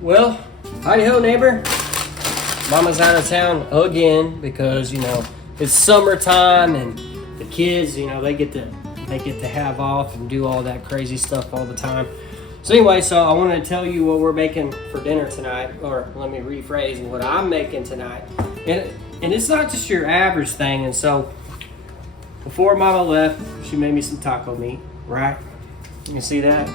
Well, howdy ho, neighbor. Mama's out of town again because, it's summertime and the kids, they get to have off and do all that crazy stuff all the time. So anyway, I wanted to tell you what we're making for dinner tonight, or let me rephrase what I'm making tonight. And it's not just your average thing. And so before Mama left, she made me some taco meat, right? You can see that?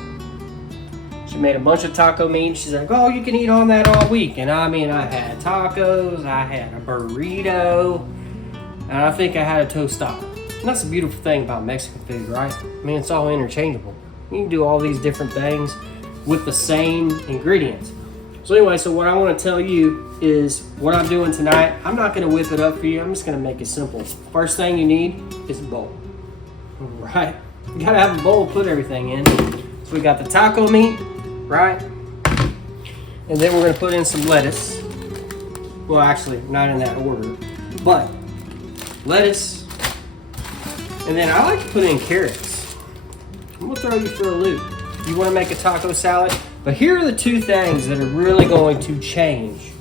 She made a bunch of taco meat. She's like, oh, you can eat on that all week. And I had tacos, I had a burrito, and I think I had a tostada. And that's the beautiful thing about Mexican food, right? It's all interchangeable. You can do all these different things with the same ingredients. So anyway, what I want to tell you is what I'm doing tonight. I'm not going to whip it up for you. I'm just going to make it simple. First thing you need is a bowl, right? You got to have a bowl to put everything in. So we got the taco meat, right? And then we're going to put in some lettuce. Well, actually, not in that order, but lettuce. And then I like to put in carrots. I'm going to throw you for a loop. You want to make a taco salad? But here are the two things that are really going to change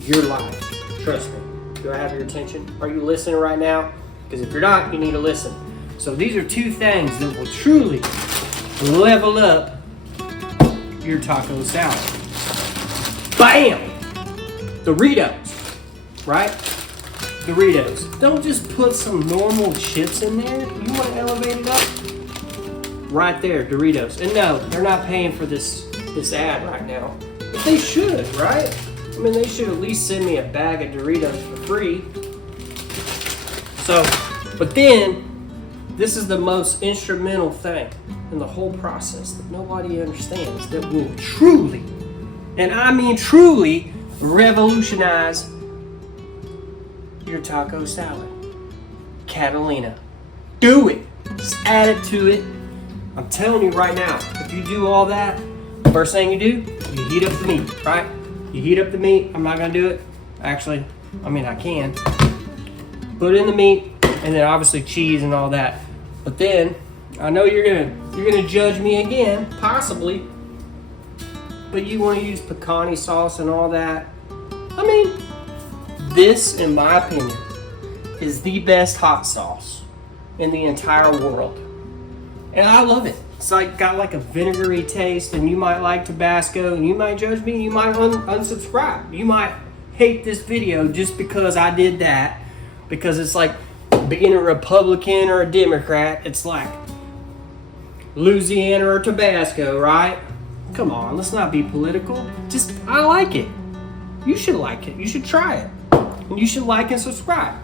your life. Trust me. Do I have your attention? Are you listening right now? Because if you're not, you need to listen. So these are two things that will truly level up your taco salad. Bam! Doritos, right? Doritos. Don't just put some normal chips in there. You want to elevate it up? Right there, Doritos. And no, they're not paying for this ad right now. But they should, right? They should at least send me a bag of Doritos for free. But then, this is the most instrumental thing in the whole process that nobody understands, that will truly, and I mean truly, revolutionize your taco salad. Catalina. Do it. Just add it to it. I'm telling you right now, if you do all that, first thing you do, you heat up the meat, right? You heat up the meat. I'm not gonna do it. Actually, I can. Put in the meat, and then obviously cheese and all that. But then, I know you're gonna judge me again, possibly. But you want to use pecani sauce and all that. This, in my opinion, is the best hot sauce in the entire world. And I love it. It's got a vinegary taste, and you might like Tabasco, and you might judge me, and you might unsubscribe. You might hate this video just because I did that, because it's like being a Republican or a Democrat. It's like Louisiana or Tabasco, right? Come on, let's not be political. I like it. You should like it. You should try it. And you should like and subscribe.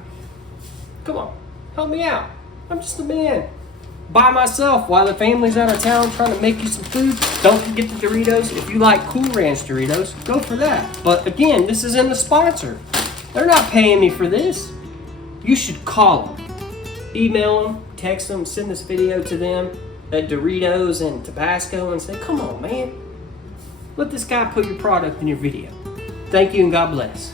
Come on, help me out. I'm just a man by myself while the family's out of town trying to make you some food. Don't forget the Doritos. If you like Cool Ranch Doritos, go for that. But again, this isn't a sponsor. They're not paying me for this. You should call them, email them, text them, send this video to them at Doritos and Tabasco and say, come on, man. Let this guy put your product in your video. Thank you and God bless.